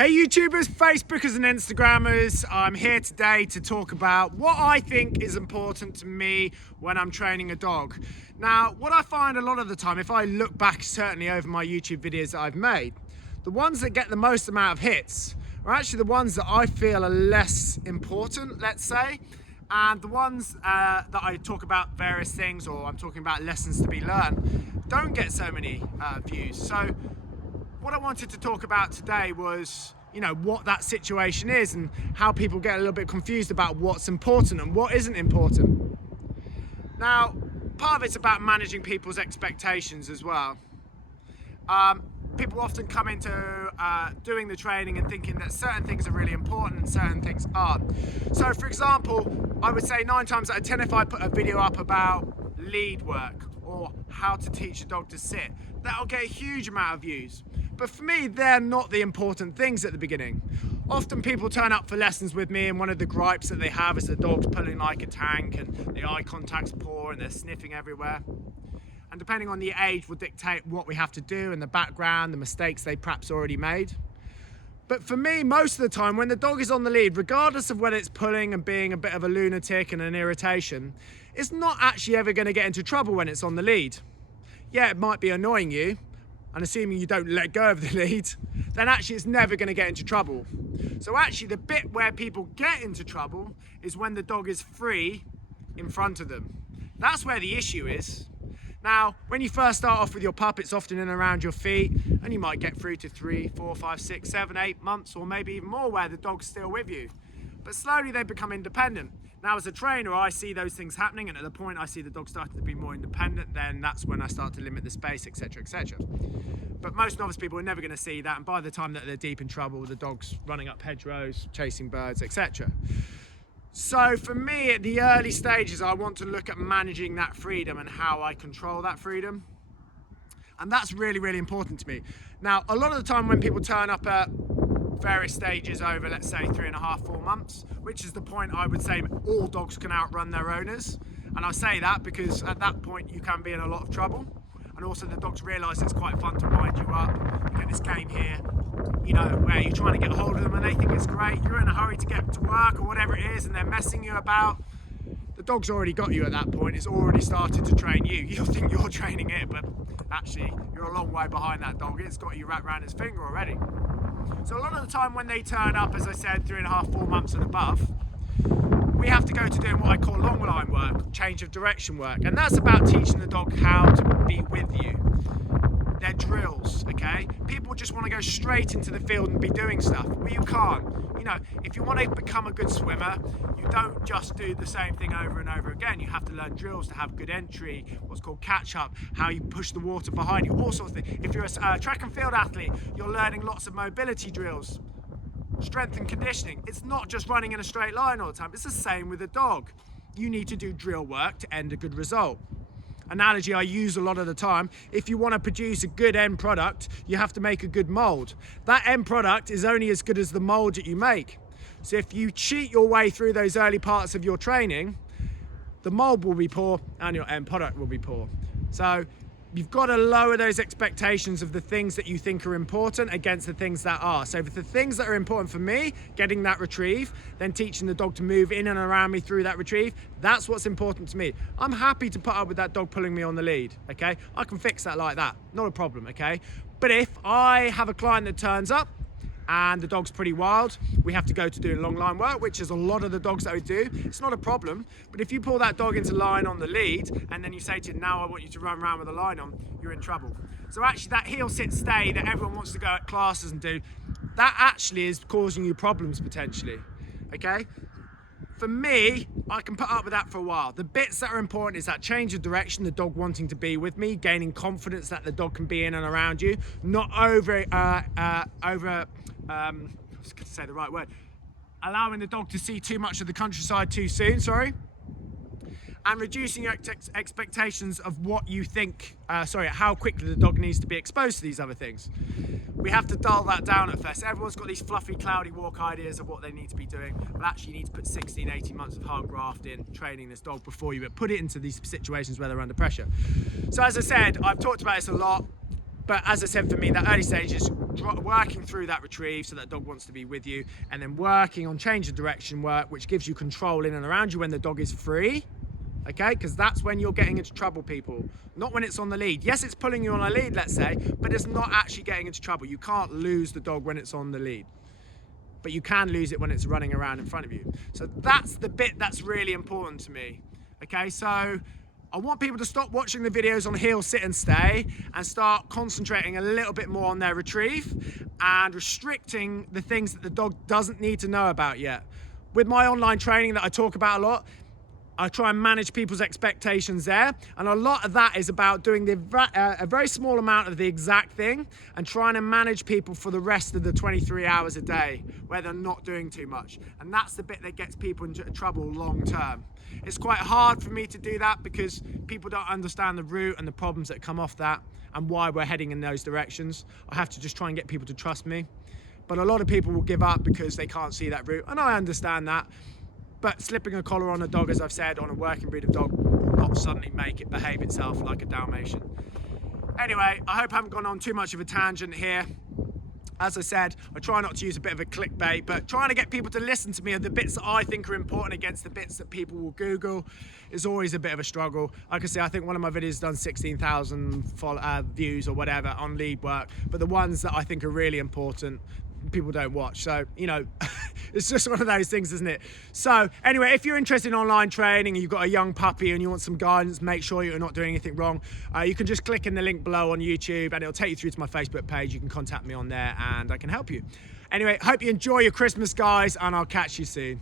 Hey YouTubers, Facebookers and Instagrammers, I'm here today to talk about what I think is important to me when I'm training a dog. Now, what I find a lot of the time, if I look back certainly over my YouTube videos that I've made, the ones that get the most amount of hits are actually the ones that I feel are less important, let's say, and the ones that I talk about various things, or I'm talking about lessons to be learned, don't get so many views. So what I wanted to talk about today was, what that situation is and how people get a little bit confused about what's important and what isn't important. Now, part of it's about managing people's expectations as well. People often come into doing the training and thinking that certain things are really important and certain things aren't. So for example, I would say 9 times out of 10, if I put a video up about lead work or how to teach a dog to sit, that'll get a huge amount of views. But for me, they're not the important things at the beginning. Often people turn up for lessons with me and one of the gripes that they have is the dog's pulling like a tank and the eye contact's poor and they're sniffing everywhere. And depending on the age will dictate what we have to do and the background, the mistakes they perhaps already made. But for me, most of the time, when the dog is on the lead, regardless of whether it's pulling and being a bit of a lunatic and an irritation, it's not actually ever going to get into trouble when it's on the lead. Yeah, it might be annoying you, and assuming you don't let go of the lead, then actually it's never going to get into trouble. So actually the bit where people get into trouble is when the dog is free in front of them. That's where the issue is. Now, when you first start off with your pup, it's often in and around your feet, and you might get through to 3, 4, 5, 6, 7, 8 months, or maybe even more where the dog's still with you. But slowly they become independent. Now, as a trainer, I see those things happening, and at the point I see the dog starting to be more independent, then that's when I start to limit the space, etc., etc. But most novice people are never going to see that, and by the time that they're deep in trouble, the dog's running up hedgerows, chasing birds, etc. So for me, at the early stages, I want to look at managing that freedom and how I control that freedom. And that's really, really important to me. Now, a lot of the time when people turn up at various stages over, let's say 3.5, 4 months, which is the point I would say all dogs can outrun their owners. And I say that because at that point you can be in a lot of trouble. And also the dogs realise it's quite fun to wind you up. You get this game here, where you're trying to get a hold of them and they think it's great. You're in a hurry to get to work or whatever it is and they're messing you about. The dog's already got you at that point. It's already started to train you. You'll think you're training it, but actually you're a long way behind that dog. It's got you wrapped around its finger already. So a lot of the time when they turn up, as I said, 3.5, 4 months and above, we have to go to doing what I call longline work, change of direction work. And that's about teaching the dog how to be with you. They're drills, okay? People just want to go straight into the field and be doing stuff. Well, you can't. If you want to become a good swimmer, you don't just do the same thing over and over again. You have to learn drills to have good entry, what's called catch up, how you push the water behind you, all sorts of things. If you're a track and field athlete, you're learning lots of mobility drills, strength and conditioning. It's not just running in a straight line all the time. It's the same with a dog. You need to do drill work to end a good result. Analogy I use a lot of the time, if you want to produce a good end product, you have to make a good mold. That end product is only as good as the mold that you make. So if you cheat your way through those early parts of your training, the mold will be poor and your end product will be poor. So you've got to lower those expectations of the things that you think are important against the things that are. So for the things that are important for me, getting that retrieve, then teaching the dog to move in and around me through that retrieve, that's what's important to me. I'm happy to put up with that dog pulling me on the lead, okay? I can fix that like that, not a problem, okay? But if I have a client that turns up and the dog's pretty wild, we have to go to doing long line work, which is a lot of the dogs that we do. It's not a problem, but if you pull that dog into line on the lead and then you say to him, now I want you to run around with a line on, you're in trouble. So actually that heel sit stay that everyone wants to go at classes and do, that actually is causing you problems potentially, okay? For me, I can put up with that for a while. The bits that are important is that change of direction, the dog wanting to be with me, gaining confidence that the dog can be in and around you, not allowing the dog to see too much of the countryside too soon, and reducing your expectations of what you think, how quickly the dog needs to be exposed to these other things. We have to dull that down at first. Everyone's got these fluffy, cloudy walk ideas of what they need to be doing, but actually you need to put 16, 18 months of hard graft in training this dog before you put it into these situations where they're under pressure. So as I said, I've talked about this a lot. But as I said, for me, that early stage is working through that retrieve so that dog wants to be with you, and then working on change of direction work, which gives you control in and around you when the dog is free. Okay, because that's when you're getting into trouble, people. Not when it's on the lead. Yes, it's pulling you on a lead, let's say, but it's not actually getting into trouble. You can't lose the dog when it's on the lead, but you can lose it when it's running around in front of you. So that's the bit that's really important to me. Okay, so I want people to stop watching the videos on heel, sit and stay and start concentrating a little bit more on their retrieve and restricting the things that the dog doesn't need to know about yet. With my online training that I talk about a lot, I try and manage people's expectations there, and a lot of that is about doing a very small amount of the exact thing and trying to manage people for the rest of the 23 hours a day where they're not doing too much. And that's the bit that gets people into trouble long term. It's quite hard for me to do that because people don't understand the route and the problems that come off that and why we're heading in those directions. I have to just try and get people to trust me. But a lot of people will give up because they can't see that route, and I understand that. But slipping a collar on a dog, as I've said, on a working breed of dog will not suddenly make it behave itself like a Dalmatian. Anyway, I hope I haven't gone on too much of a tangent here. As I said, I try not to use a bit of a clickbait, but trying to get people to listen to me and the bits that I think are important against the bits that people will Google is always a bit of a struggle. Like I say, I think one of my videos done 16,000 views or whatever on lead work, but the ones that I think are really important, people don't watch. So, you know, it's just one of those things, isn't it? So anyway, if you're interested in online training and you've got a young puppy and you want some guidance, make sure you're not doing anything wrong, you can just click in the link below on YouTube and it'll take you through to my Facebook page. You can contact me on there and I can help you. Anyway, hope you enjoy your Christmas, guys, and I'll catch you soon.